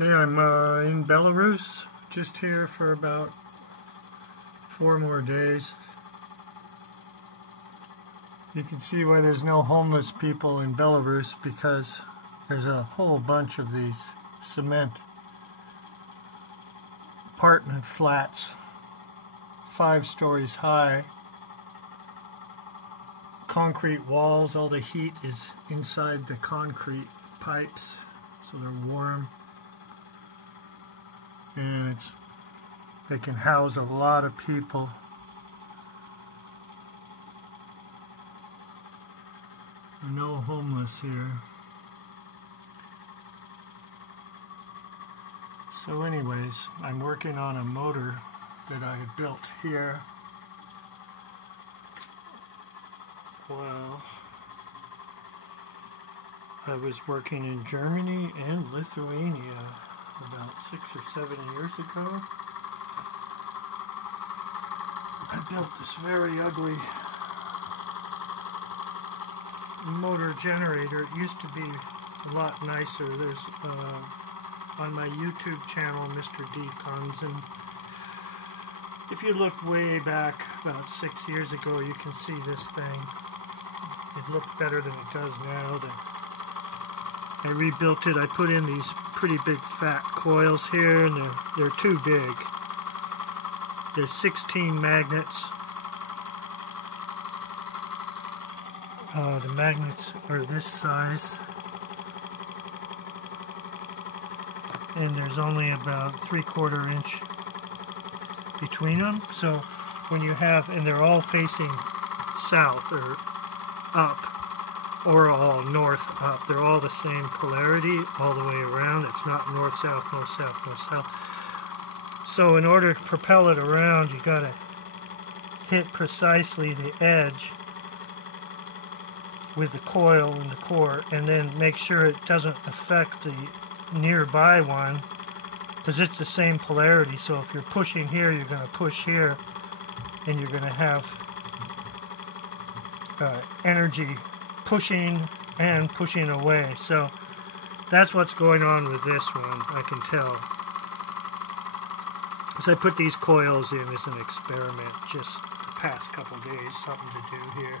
Okay, I'm in Belarus, just here for about 4 more days. You can see why there's no homeless people in Belarus, because there's a whole bunch of these cement apartment flats, 5 stories high, concrete walls. All the heat is inside the concrete pipes, so they're warm. And they can house a lot of people. No homeless here. So anyways, I'm working on a motor that I had built here. Well, I was working in Germany and Lithuania about 6 or 7 years ago. I built this very ugly motor generator. It used to be a lot nicer. There's on my YouTube channel, Mr. D. Conzen. If you look way back about 6 years ago, you can see this thing. It looked better than it does now. I rebuilt it. I put in these pretty big fat coils here, and they're too big. There's 16 magnets. The magnets are this size, and there's only about 3/4 inch between them. So when you have, and they're all facing south or up, or all north up. They're all the same polarity all the way around. It's not north, south, north, south, north, south. So in order to propel it around, you got to hit precisely the edge with the coil and the core, and then make sure it doesn't affect the nearby one, because it's the same polarity. So if you're pushing here, you're going to push here, and you're going to have energy pushing and pushing away. So that's what's going on with this one, I can tell. Because I put these coils in as an experiment just the past couple days, something to do here.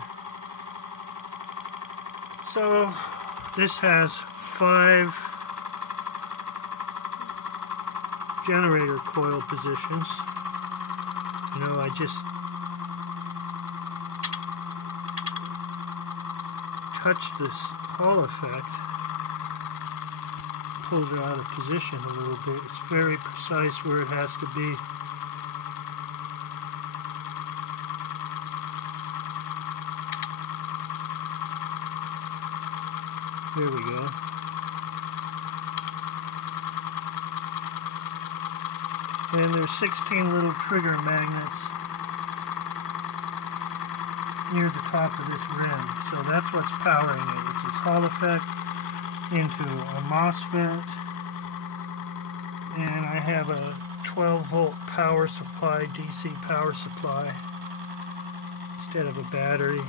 So this has 5 generator coil positions. You know, I just touched this Hall effect, pulled it out of position a little bit. It's very precise where it has to be. There we go. And there's 16 little trigger magnets near the top of this rim. So that's what's powering it. It's this Hall effect into a MOSFET. And I have a 12-volt power supply, DC power supply, instead of a battery.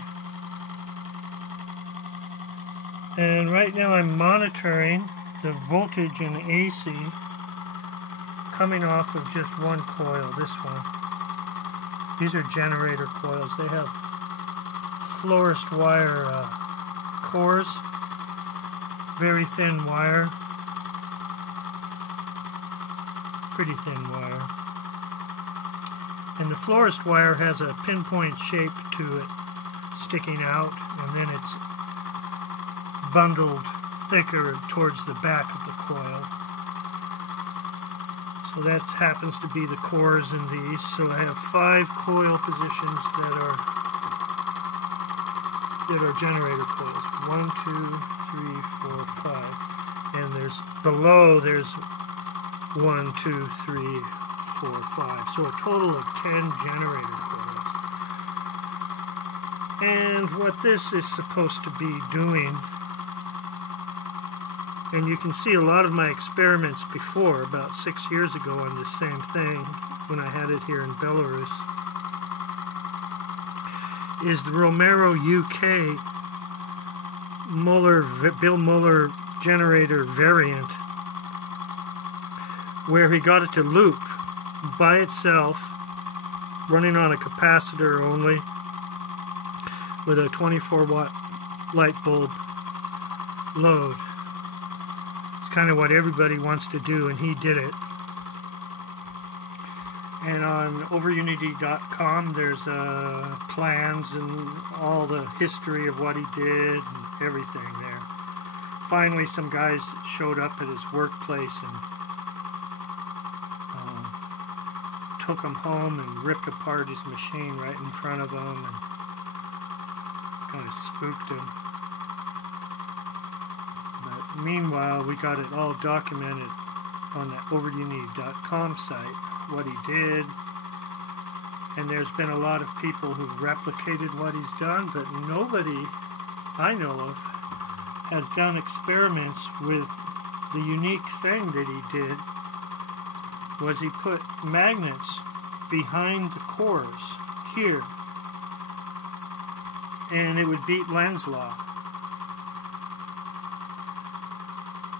And right now I'm monitoring the voltage in AC coming off of just one coil, this one. These are generator coils. They have fluorous wire cores, very thin wire, pretty thin wire. And the fluorous wire has a pinpoint shape to it sticking out, and then it's bundled thicker towards the back of the coil. So that happens to be the cores in these. So I have 5 coil positions that are generator coils. 1, 2, 3, 4, 5. And there's below there's 1, 2, 3, 4, 5. So a total of 10 generator coils. And what this is supposed to be doing, and you can see a lot of my experiments before, about 6 years ago, on this same thing, when I had it here in Belarus, is the Romero UK Bill Muller generator variant where he got it to loop by itself, running on a capacitor only, with a 24-watt light bulb load. It's kind of what everybody wants to do, and he did it. And on overunity.com there's plans and all the history of what he did and everything there. Finally some guys showed up at his workplace and took him home and ripped apart his machine right in front of him and kind of spooked him. But meanwhile, we got it all documented on the overunity.com site, what he did, and there's been a lot of people who've replicated what he's done, but nobody I know of has done experiments with the unique thing that he did. Was he put magnets behind the cores here, and it would beat Lenz law.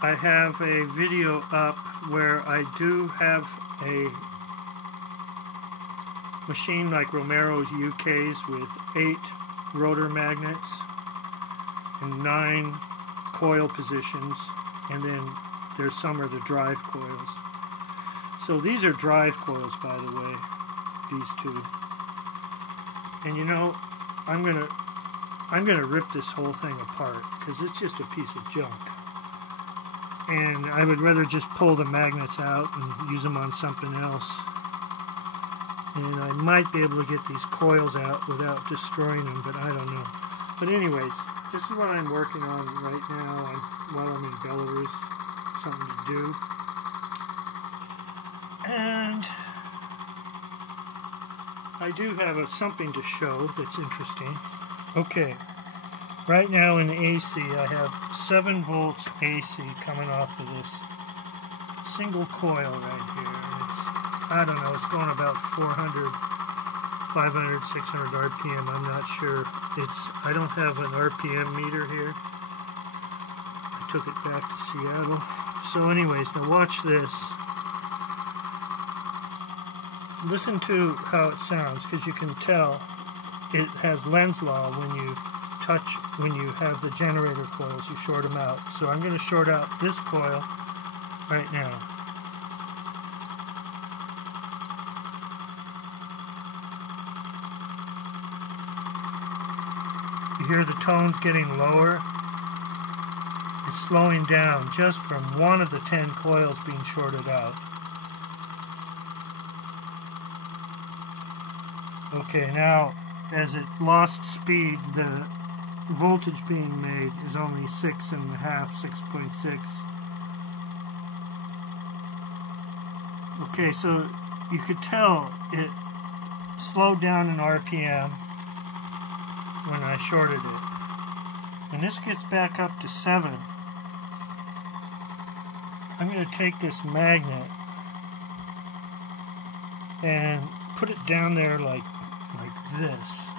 I have a video up where I do have a machine like Romero's UK's with 8 rotor magnets and 9 coil positions, and then there's some are the drive coils. So these are drive coils, by the way, these two. And you know, I'm gonna rip this whole thing apart because it's just a piece of junk. And I would rather just pull the magnets out and use them on something else. And I might be able to get these coils out without destroying them, but I don't know. But anyways, this is what I'm working on right now while I'm in Belarus. Something to do. And I do have something to show that's interesting. Okay, right now in AC I have 7 volts AC coming off of this single coil right here. And it's, I don't know, it's going about 400, 500, 600 RPM, I'm not sure. I don't have an RPM meter here. I took it back to Seattle. So anyways, now watch this. Listen to how it sounds, because you can tell it has Lenz law when you have the generator coils, you short them out. So I'm going to short out this coil right now. You hear the tones getting lower? It's slowing down just from one of the 10 coils being shorted out. Okay, now as it lost speed, the voltage being made is only 6.5, 6.6. Okay, so you could tell it slowed down in RPM when I shorted it. And this gets back up to 7. I'm going to take this magnet and put it down there like this,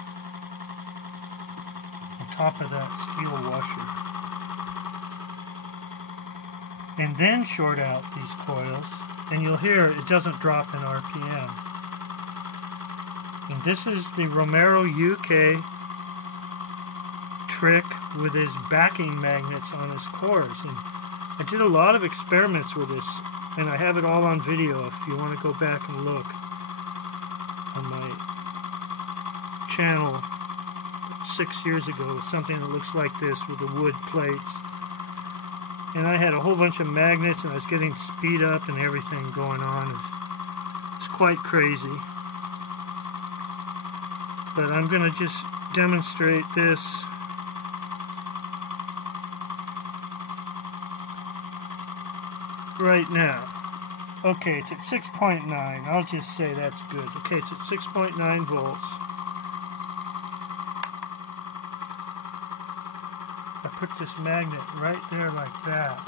on top of that steel washer, and then short out these coils, and you'll hear it doesn't drop in RPM. And this is the Romero UK trick with his backing magnets on his cores. And I did a lot of experiments with this, and I have it all on video if you want to go back and look on my channel 6 years ago, something that looks like this with the wood plates. And I had a whole bunch of magnets, and I was getting speed up and everything going on. It's quite crazy. But I'm going to just demonstrate this. Right now. Okay, it's at 6.9. I'll just say that's good. Okay, it's at 6.9 volts. I put this magnet right there like that.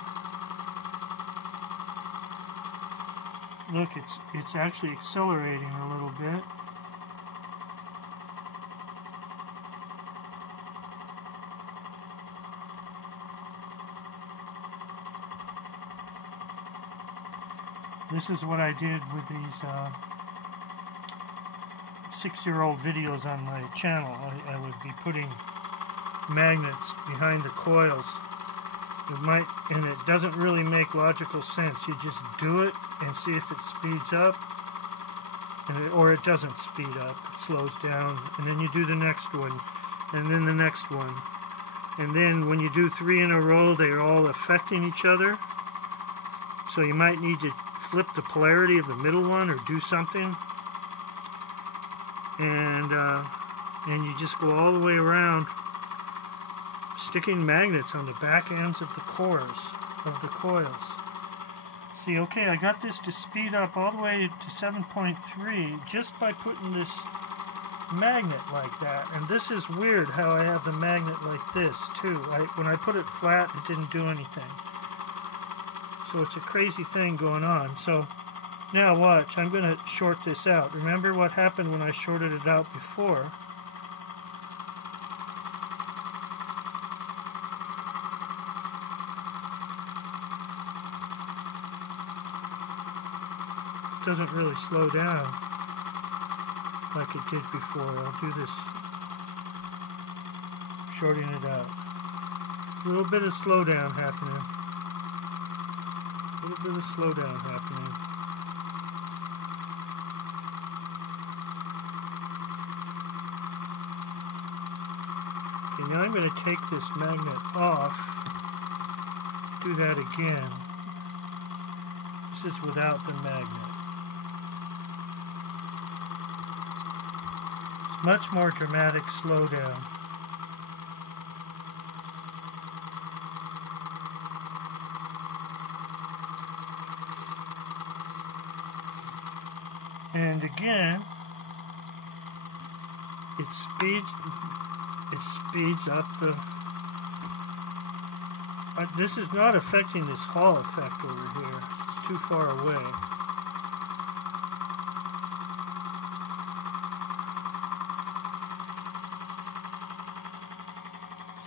Look, it's actually accelerating a little bit. this is what I did with these 6-year-old videos on my channel. I would be putting magnets behind the coils. And it doesn't really make logical sense. You just do it and see if it speeds up, or it doesn't speed up. It slows down, and then you do the next one, and then the next one. And then when you do 3 in a row, they're all affecting each other. So you might need to flip the polarity of the middle one or do something. And you just go all the way around, sticking magnets on the back ends of the cores of the coils. See, okay, I got this to speed up all the way to 7.3 just by putting this magnet like that. And this is weird how I have the magnet like this too. When I put it flat, it didn't do anything. So it's a crazy thing going on. So now watch, I'm going to short this out. Remember what happened when I shorted it out before? It doesn't really slow down like it did before. I'll do this, shorting it out. It's a little bit of slowdown happening. A little bit of slowdown happening. Okay, now I'm going to take this magnet off. Do that again. This is without the magnet. Much more dramatic slowdown. And again, it speeds up the... this is not affecting this Hall effect over here. It's too far away.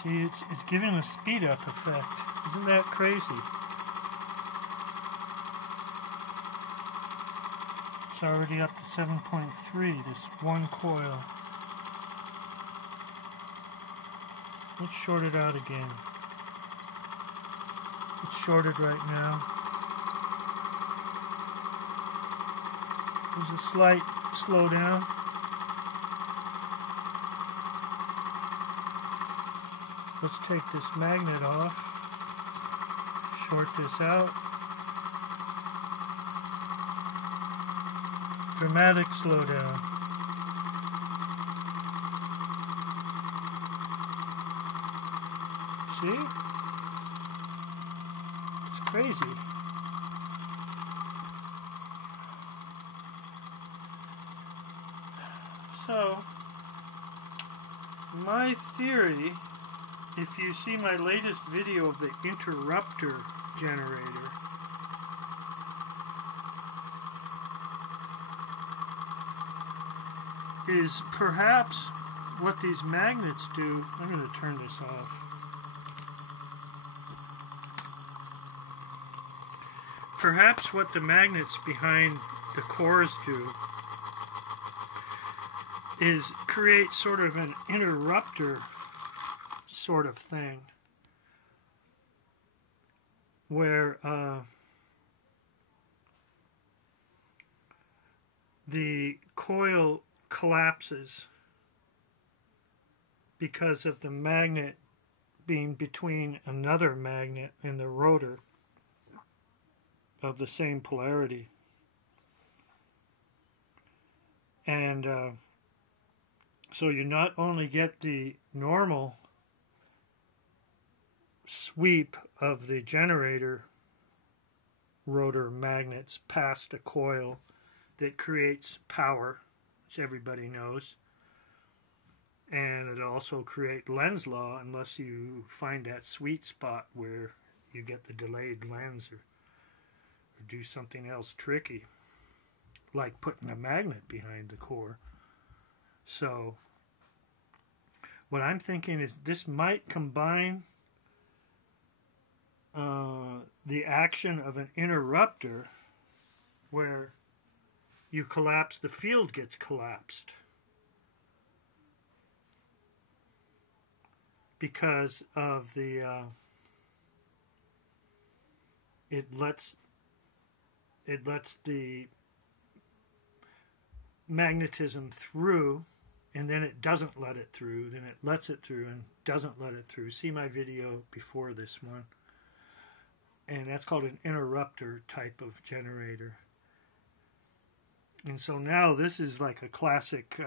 See, it's giving a speed up effect. Isn't that crazy? It's already up to 7.3, this one coil. Let's short it out again. It's shorted right now. There's a slight slowdown. Let's take this magnet off, short this out. Dramatic slowdown. See? It's crazy. So, my theory, if you see my latest video of the interrupter generator, is perhaps what these magnets do. I'm going to turn this off. Perhaps what the magnets behind the cores do is create sort of an interrupter sort of thing where the coil collapses because of the magnet being between another magnet and the rotor of the same polarity. And so you not only get the normal sweep of the generator rotor magnets past a coil that creates power, which everybody knows, and it also creates Lenz law unless you find that sweet spot where you get the delayed Lenz or do something else tricky like putting a magnet behind the core. So what I'm thinking is this might combine the action of an interrupter where you collapse, the field gets collapsed. Because of the, it lets the magnetism through, and then it doesn't let it through, then it lets it through and doesn't let it through. See my video before this one. And that's called an interrupter type of generator. And so now this is like a classic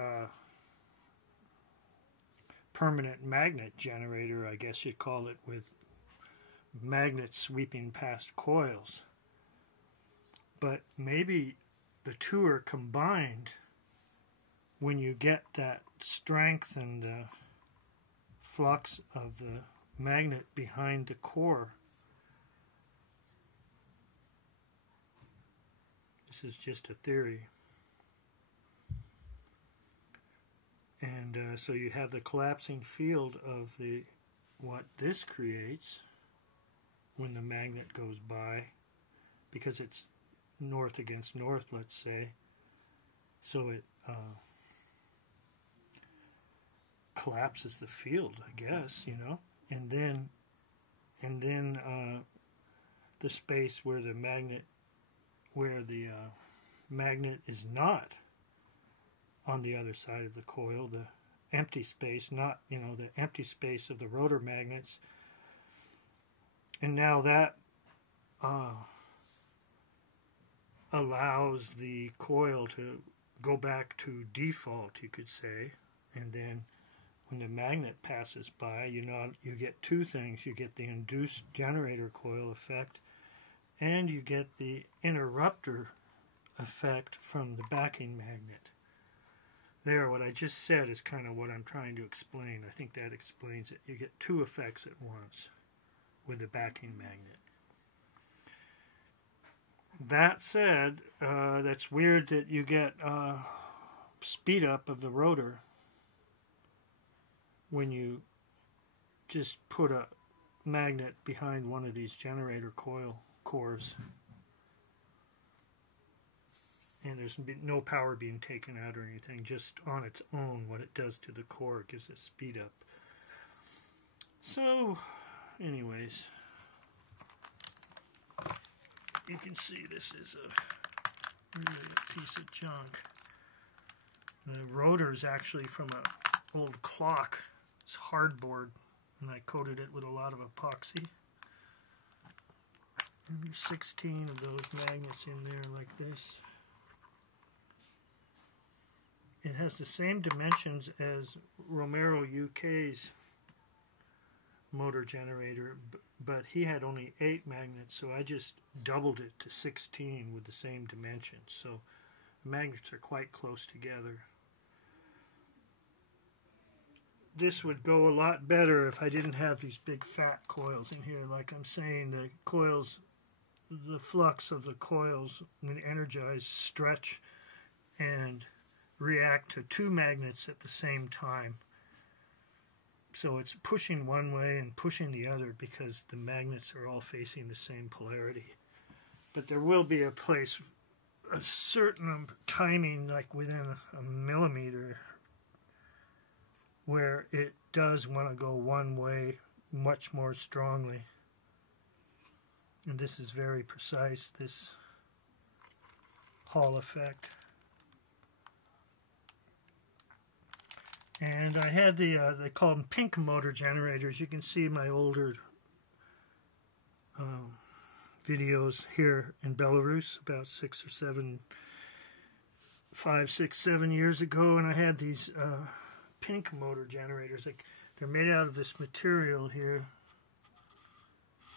permanent magnet generator, I guess you'd call it, with magnets sweeping past coils. But maybe the two are combined when you get that strength and the flux of the magnet behind the core. This is just a theory. And so you have the collapsing field of what this creates when the magnet goes by, because it's north against north, let's say. So it collapses the field, I guess, you know, and then the space where the magnet is not on the other side of the coil, the empty space, not, you know, the empty space of the rotor magnets. And now that allows the coil to go back to default, you could say. And then when the magnet passes by, you get two things. You get the induced generator coil effect, and you get the interrupter effect from the backing magnet. There, what I just said is kind of what I'm trying to explain. I think that explains it. You get two effects at once with the backing magnet. That said, that's weird that you get speed up of the rotor when you just put a magnet behind one of these generator coil cores. And there's no power being taken out or anything, just on its own, what it does to the core gives it speed up. So, anyways, you can see this is really a piece of junk. The rotor is actually from an old clock. It's hardboard, and I coated it with a lot of epoxy. And there's 16 of those magnets in there like this. It has the same dimensions as Romero UK's motor generator, but he had only 8 magnets, so I just doubled it to 16 with the same dimensions. So the magnets are quite close together. This would go a lot better if I didn't have these big fat coils in here. Like I'm saying, the coils, the flux of the coils when energized stretch and react to 2 magnets at the same time. So it's pushing one way and pushing the other because the magnets are all facing the same polarity. But there will be a place, a certain timing, like within a millimeter, where it does want to go one way much more strongly. And this is very precise, this Hall effect. And I had they call them pink motor generators. You can see my older videos here in Belarus about 5, 6, 7 years ago, and I had these pink motor generators. They're made out of this material here.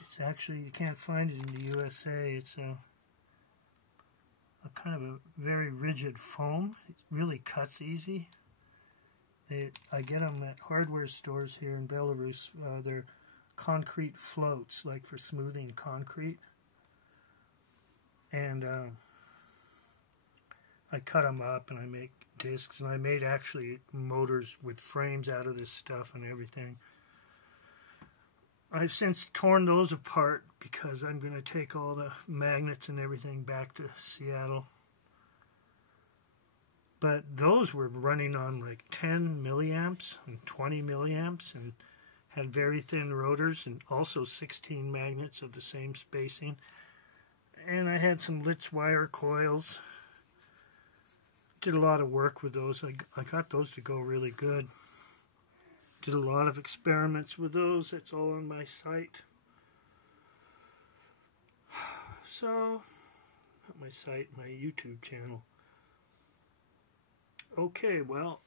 It's actually, you can't find it in the USA. It's a kind of a very rigid foam. It really cuts easy. I get them at hardware stores here in Belarus. They're concrete floats, like for smoothing concrete. And I cut them up and I make discs, and I made actually motors with frames out of this stuff and everything. I've since torn those apart because I'm going to take all the magnets and everything back to Seattle. But those were running on like 10 milliamps and 20 milliamps and had very thin rotors and also 16 magnets of the same spacing. And I had some Litz wire coils. Did a lot of work with those. I got those to go really good. Did a lot of experiments with those. That's all on my site. So, not my site, my YouTube channel. Okay, well,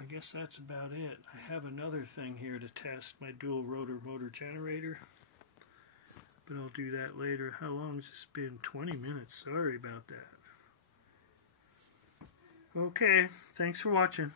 I guess that's about it. I have another thing here to test, my dual rotor motor generator. But I'll do that later. How long has this been? 20 minutes. Sorry about that. Okay, thanks for watching.